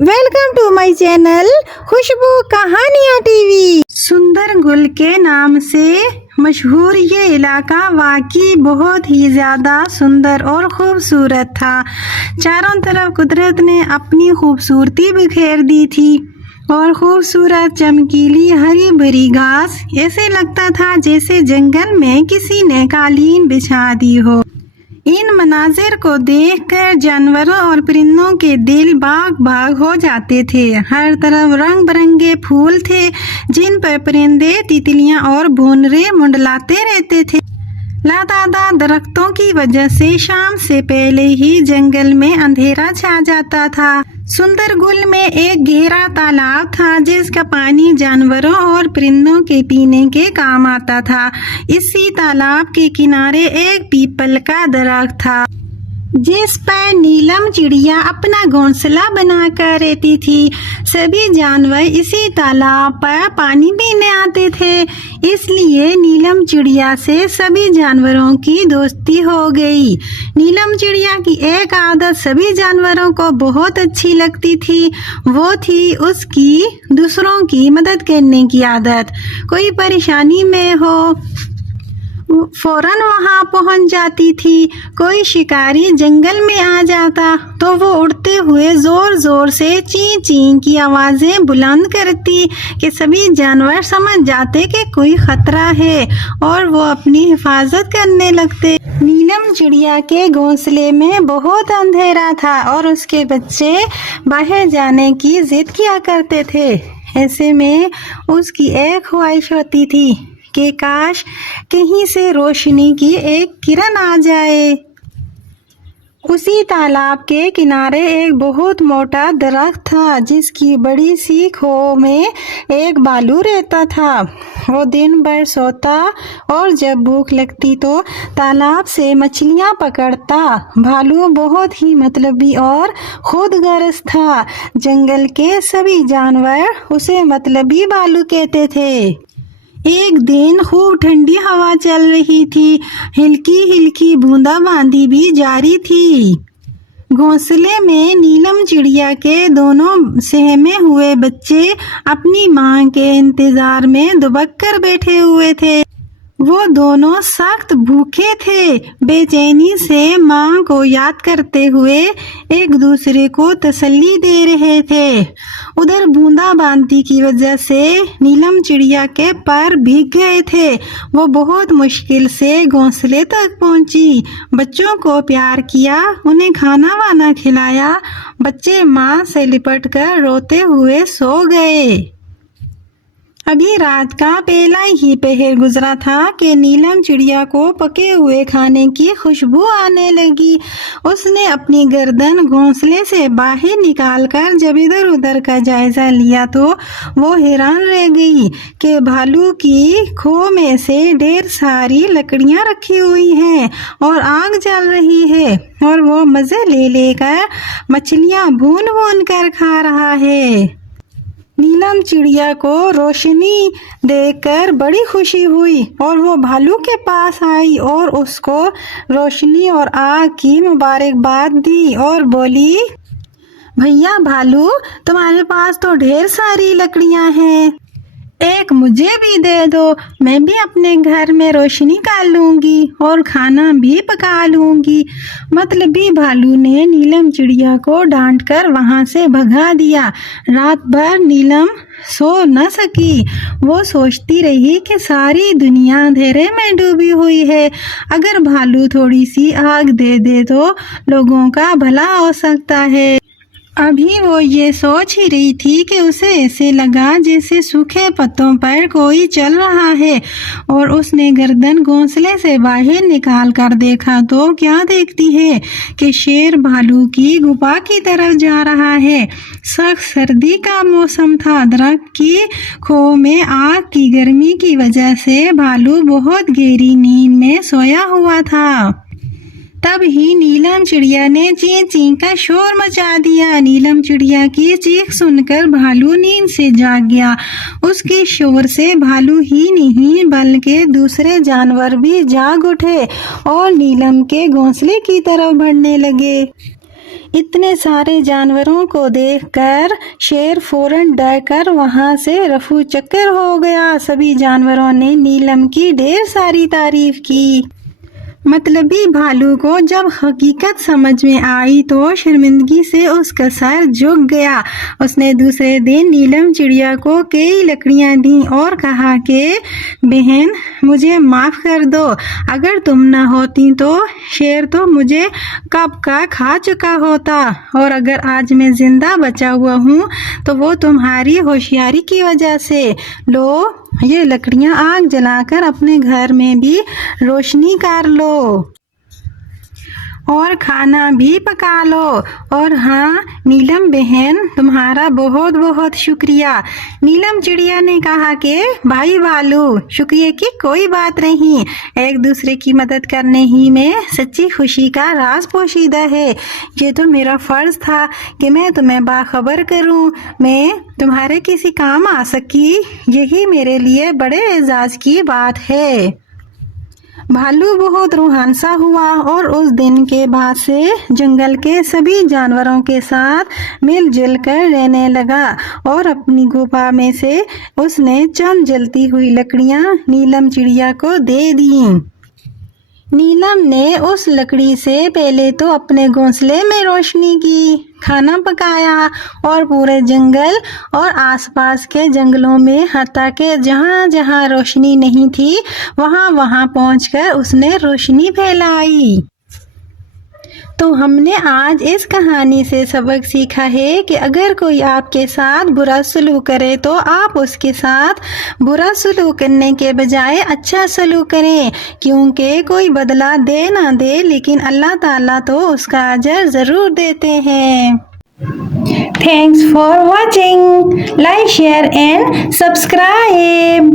Welcome to my channel खुशबू कहानियाँ TV. सुंदर गुल के नाम से मशहूर ये इलाका वाकई बहुत ही ज़्यादा सुंदर और खूबसूरत था। चारों तरफ कुदरत ने अपनी खूबसूरती बिखेर दी थी और खूबसूरत चमकीली हरी भरी घास ऐसे लगता था जैसे जंगल में किसी ने कालीन बिछा दी हो। इन मनाजिर को देखकर जानवरों और परिंदों के दिल बाग बाग हो जाते थे। हर तरफ रंग बिरंगे फूल थे जिन पर परिंदे, तितलियां और भौंरे मंडलाते रहते थे। लतादार दरख्तों की वजह से शाम से पहले ही जंगल में अंधेरा छा जाता था। सुंदर गुल में एक गहरा तालाब था जिसका पानी जानवरों और परिंदों के पीने के काम आता था। इसी तालाब के किनारे एक पीपल का दरख्त था जिस पर नीलम चिड़िया अपना घोंसला बनाकर रहती थी। सभी जानवर इसी तालाब पर पानी पीने आते थे, इसलिए नीलम चिड़िया से सभी जानवरों की दोस्ती हो गई। नीलम चिड़िया की एक आदत सभी जानवरों को बहुत अच्छी लगती थी, वो थी उसकी दूसरों की मदद करने की आदत। कोई परेशानी में हो फौरन वहां पहुंच जाती थी। कोई शिकारी जंगल में आ जाता तो वो उड़ते हुए जोर जोर से ची ची की आवाजें बुलंद करती कि सभी जानवर समझ जाते कि कोई खतरा है और वो अपनी हिफाजत करने लगते। नीलम चिड़िया के घोंसले में बहुत अंधेरा था और उसके बच्चे बाहर जाने की जिद किया करते थे। ऐसे में उसकी एक ख्वाहिश होती थी कि काश कहीं से रोशनी की एक किरण आ जाए। उसी तालाब के किनारे एक बहुत मोटा दरख्त था जिसकी बड़ी सी खो में एक भालू रहता था। वो दिन भर सोता और जब भूख लगती तो तालाब से मछलियां पकड़ता। भालू बहुत ही मतलबी और खुदगर्ज था। जंगल के सभी जानवर उसे मतलबी भालू कहते थे। एक दिन खूब ठंडी हवा चल रही थी, हल्की हल्की बूंदाबांदी भी जारी थी। घोंसले में नीलम चिड़िया के दोनों सहमे हुए बच्चे अपनी मां के इंतजार में दुबक कर बैठे हुए थे। वो दोनों सख्त भूखे थे, बेचैनी से मां को याद करते हुए एक दूसरे को तसल्ली दे रहे थे। उधर बूंदाबांदी की वजह से नीलम चिड़िया के पैर भीग गए थे। वो बहुत मुश्किल से घोंसले तक पहुंची, बच्चों को प्यार किया, उन्हें खाना वाना खिलाया। बच्चे मां से लिपट कर रोते हुए सो गए। अभी रात का पहला ही पहर गुजरा था कि नीलम चिड़िया को पके हुए खाने की खुशबू आने लगी। उसने अपनी गर्दन घोंसले से बाहर निकालकर जब इधर उधर का जायजा लिया तो वो हैरान रह गई कि भालू की खो में से ढेर सारी लकड़ियां रखी हुई हैं और आग जल रही है और वो मजे ले लेकर मछलियां भून भून कर खा रहा है। नीलम चिड़िया को रोशनी देखकर बड़ी खुशी हुई और वो भालू के पास आई और उसको रोशनी और आग की मुबारकबाद दी और बोली, भैया भालू, तुम्हारे पास तो ढेर सारी लकड़ियां हैं, एक मुझे भी दे दो, मैं भी अपने घर में रोशनी कर लूंगी और खाना भी पका लूंगी। मतलबी भालू ने नीलम चिड़िया को डांट कर वहां से भगा दिया। रात भर नीलम सो न सकी। वो सोचती रही कि सारी दुनिया अंधेरे में डूबी हुई है, अगर भालू थोड़ी सी आग दे दे तो लोगों का भला हो सकता है। अभी वो ये सोच ही रही थी कि उसे ऐसे लगा जैसे सूखे पत्तों पर कोई चल रहा है और उसने गर्दन घोंसले से बाहर निकाल कर देखा तो क्या देखती है कि शेर भालू की गुफा की तरफ जा रहा है। सख्त सर्दी का मौसम था। दरख्त की खो में आग की गर्मी की वजह से भालू बहुत गहरी नींद में सोया हुआ था। तब ही नीलम चिड़िया ने ची ची का शोर मचा दिया। नीलम चिड़िया की चीख सुनकर भालू नींद से जाग गया। उसके शोर से भालू ही नहीं बल्कि दूसरे जानवर भी जाग उठे और नीलम के घोंसले की तरफ बढ़ने लगे। اتنے سارے جانوروں کو دیکھ کر شیر فوراً ڈر کر وہاں سے رفو چکر ہو گیا۔ سبھی جانوروں نے نیلم کی ڈھیر ساری تعریف کی۔ مطلبی بھالو کو جب حقیقت سمجھ میں آئی تو شرمندگی سے اس کا سر جھک گیا۔ اس نے دوسرے دن نیلم چڑیا کو کئی لکڑیاں دیں اور کہا کہ بہن مجھے معاف کر دو، اگر تم نہ ہوتی تو شیر تو مجھے کب کا کھا چکا ہوتا، اور اگر آج میں زندہ بچا ہوا ہوں تو وہ تمہاری ہوشیاری کی وجہ سے۔ لو یہ لکڑیاں آگ جلا کر اپنے گھر میں بھی روشنی کر لو اور کھانا بھی پکا لو۔ اور ہاں نیلم بہن تمہارا بہت بہت شکریہ۔ نیلم چڑیا نے کہا کہ بھائی بھالو شکریہ کی کوئی بات نہیں، ایک دوسرے کی مدد کرنے ہی میں سچی خوشی کا راز پوشیدہ ہے۔ یہ تو میرا فرض تھا کہ میں تمہیں باخبر کروں، میں تمہارے کسی کام آ سکی، یہی میرے لیے بڑے اعزاز کی بات ہے۔ بھالو بہت روحانسا ہوا اور اس دن کے بعد سے جنگل کے سبھی جانوروں کے ساتھ مل جل کر رہنے لگا، اور اپنی گپا میں سے اس نے چند جلتی ہوئی لکڑیاں نیلم چڑیا کو دے دیں۔ نیلم نے اس لکڑی سے پہلے تو اپنے گھونسلے میں روشنی کی، کھانا پکایا اور پورے جنگل اور آس پاس کے جنگلوں میں حتیٰ کہ جہاں جہاں روشنی نہیں تھی وہاں وہاں پہنچ کر اس نے روشنی پھیلائی۔ تو ہم نے آج اس کہانی سے سبق سیکھا ہے کہ اگر کوئی آپ کے ساتھ برا سلوک کرے تو آپ اس کے ساتھ برا سلوک کرنے کے بجائے اچھا سلوک کریں، کیونکہ کوئی بدلہ دے نہ دے لیکن اللہ تعالیٰ تو اس کا اجر ضرور دیتے ہیں۔ Thanks for watching. Like, share and subscribe.